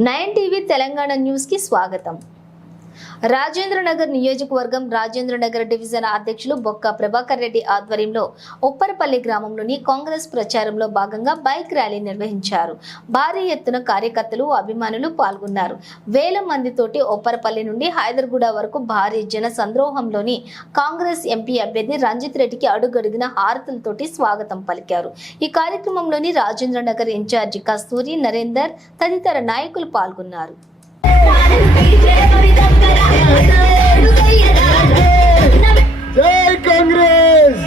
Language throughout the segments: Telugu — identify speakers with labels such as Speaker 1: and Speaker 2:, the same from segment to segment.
Speaker 1: నైన్ టీవీ తెలంగాణ న్యూస్కి స్వాగతం. రాజేంద్రనగర్ నియోజకవర్గం రాజేంద్రనగర్ డివిజన్ అధ్యక్షులు బొక్క ప్రభాకర్ రెడ్డి ఆధ్వర్యంలో ఉప్పరపల్లి గ్రామంలోని కాంగ్రెస్ ప్రచారంలో భాగంగా బైక్ ర్యాలీ నిర్వహించారు. భారీ ఎత్తున కార్యకర్తలు అభిమానులు పాల్గొన్నారు. వేల మందితోటి ఉప్పరపల్లి నుండి హైదర్గూడ వరకు భారీ జన సంద్రోహంలోని కాంగ్రెస్ ఎంపీ అభ్యర్థి రంజిత్ రెడ్డికి అడుగడుగున హారతులతోటి స్వాగతం పలికారు. ఈ కార్యక్రమంలోని రాజేంద్రనగర్ ఇన్ఛార్జి కస్తూరి నరేందర్ తదితర నాయకులు పాల్గొన్నారు.
Speaker 2: జై కాంగ్రెస్.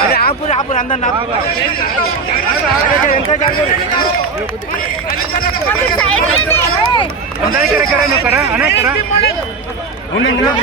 Speaker 3: అరే ఆపురు ఆపురు అందరు ఆపురు ఎంత జరుగురు అందరి ఇక్కడ ఇక్కడ కరా అనే కరా ఉండండి ఓడి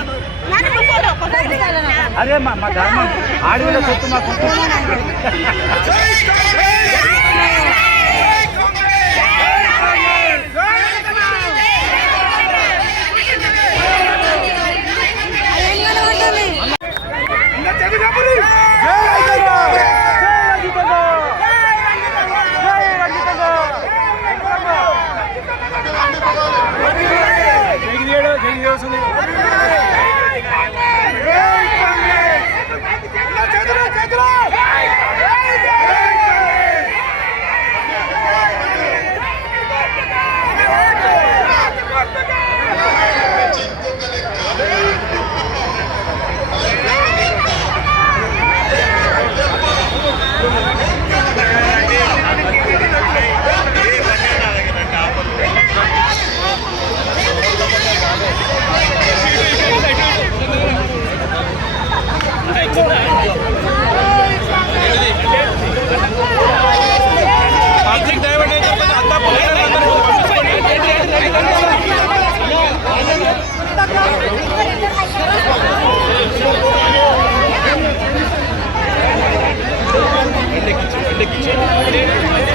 Speaker 3: అరే మా మా ధర్మం ఆడవిలో సొత్తు మాకు Thank
Speaker 4: you.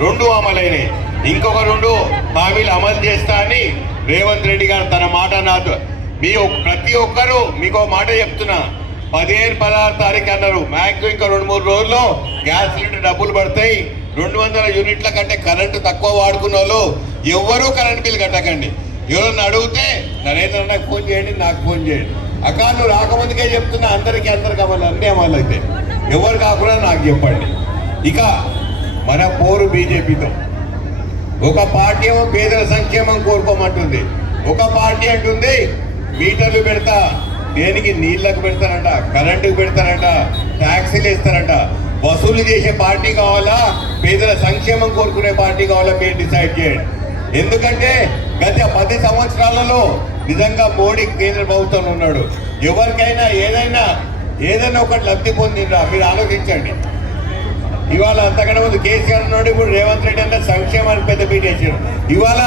Speaker 5: రెండు అమలైన ఇంకొక రెండు హామీలు అమలు చేస్తా అని రేవంత్ రెడ్డి గారు తన మాట నాతో మీ ప్రతి ఒక్కరూ మీకు మాట చెప్తున్నా. పదిహేను పదహారు తారీఖు అన్నారు. మ్యాక్సిమం ఇంకా రెండు మూడు రోజుల్లో గ్యాస్ సిలిండర్ డబ్బులు పడతాయి. రెండు వందల యూనిట్ల కంటే కరెంటు తక్కువ వాడుకున్న వాళ్ళు ఎవ్వరూ కరెంట్ బిల్ కట్టకండి. ఎవరన్నా అడిగితే నరేంద్ర నాకు ఫోన్ చేయండి నాకు ఫోన్ చేయండి. అక్క నువ్వు రాకముందుకే చెప్తున్నా అందరికీ అందరికి అమలు అన్నీ అమలు అయితే. ఎవరు కాకుండా నాకు చెప్పండి. ఇక మన పోరు బీజేపీతో. ఒక పార్టీ ఏమో పేదల సంక్షేమం కోరుకోమంటుంది. ఒక పార్టీ అంటుంది మీటర్లు పెడతా దేనికి నీళ్ళకు పెడతారంట కరెంటుకు పెడతారంట ట్యాక్సీలు ఇస్తారంట వసూలు చేసే పార్టీ కావాలా? పేదల సంక్షేమం కోరుకునే పార్టీ కావాలా? మీరు డిసైడ్ చేయండి. ఎందుకంటే గత పది సంవత్సరాలలో నిజంగా మోడీ కేంద్ర ప్రభుత్వం ఉన్నాడు. ఎవరికైనా ఏదైనా ఏదైనా ఒకటి లబ్ధి పొందిందా మీరు ఆలోచించండి. ఇవాళ అంతకంటే ముందు కేసీఆర్ ఉన్నాడు ఇప్పుడు రేవంత్ రెడ్డి అంటే సంక్షేమానికి పెద్ద పీట వేసారు ఇవాళ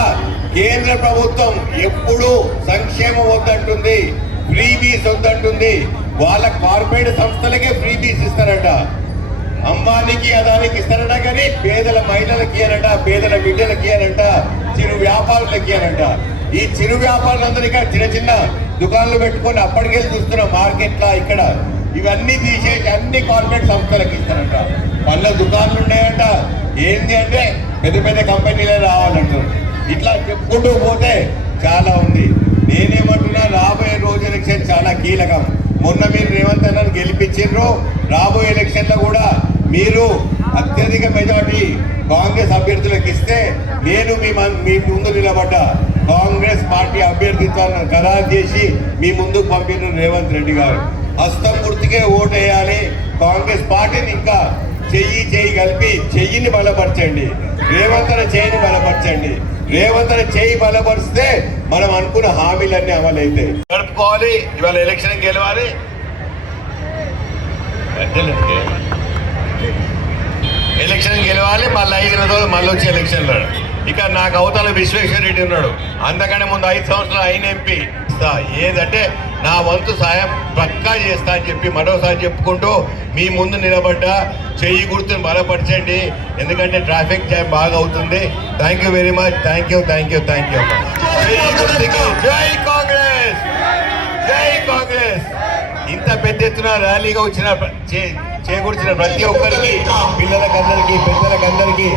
Speaker 5: కేంద్ర ప్రభుత్వం ఎప్పుడు సంక్షేమం వద్దంటుంది ఫ్రీ బీస్ వద్దంటుంది. వాళ్ళ కార్పొరేట్ సంస్థలకే ఫ్రీ బీస్ ఇస్తారంట. అంబానికి అదానికి ఇస్తారట కానీ పేదల మహిళలకి అనంట పేదల బిడ్డలకి అనంట చిరు వ్యాపారులకి అనంట ఈ చిరు వ్యాపారులందరికీ చిన్న చిన్న దుకాణాలు పెట్టుకొని అప్పటికే చూస్తున్నాం మార్కెట్లా ఇక్కడ. ఇవన్నీ తీసేసి అన్ని కార్పొరేట్ సంస్థలకు ఇస్తారంట. పళ్ళ దుకాణాలు ఉన్నాయంట. ఏంటి అంటే పెద్ద పెద్ద కంపెనీలే రావాలంటారు ఇట్లా చెప్పుకుంటూ పోతే చాలా ఉంది. నేనేమంటున్నా రాబోయే రోజు ఎలక్షన్ చాలా కీలకం. మొన్న మీరు రేవంత్ అన్నను గెలిపించారు రాబోయే ఎలక్షన్లో కూడా మీరు అత్యధిక మెజార్టీ కాంగ్రెస్ అభ్యర్థులకు ఇస్తే నేను మీ మీ ముందు నిలబడ్డా. కాంగ్రెస్ పార్టీ అభ్యర్థిత్వాలను ఖరారు చేసి మీ ముందుకు పంపిన రేవంత్ రెడ్డి గారు. హస్తం గుర్తుకే ఓటు వేయాలి కాంగ్రెస్ పార్టీని ఇంకా చెయ్యి చెయ్యి కలిపి చెయ్యిని బలపరచండి. రేవంతన చేయిని బలపరచండి. రేవంతన చేయి బలపరిస్తే మనం అనుకున్న హామీలన్నీ అమలైతాయి. గడుపుకోవాలి ఇవాళ ఎలక్షన్ గెలవాలి. ఎలక్షన్ గెలవాలి మళ్ళీ ఐదు రోజులు మళ్ళీ వచ్చి ఎలక్షన్లో ఇక నాకు అవతల విశ్వేశ్వరరెడ్డి ఉన్నాడు. అందుకనే ముందు ఐదు సంవత్సరాలు అయిన ఎంపీ. ఏదంటే నా వంతు సాయం పక్కా చేస్తా అని చెప్పి మరోసారి చెప్పుకుంటూ మీ ముందు నిలబడ్డా చెయ్యి గుర్తుని బలపరచండి. ఎందుకంటే ట్రాఫిక్ జామ్ బాగా అవుతుంది. Thank you very much thank you thank you thank you జై కాంగ్రెస్! జై కాంగ్రెస్! ఇంత పెద్ద ఎత్తున ర్యాలీగా వచ్చిన చే- చేకూర్చిన ప్రతి ఒక్కరికి పిల్లలకు అందరికీ
Speaker 2: పెద్దలకు అందరికీ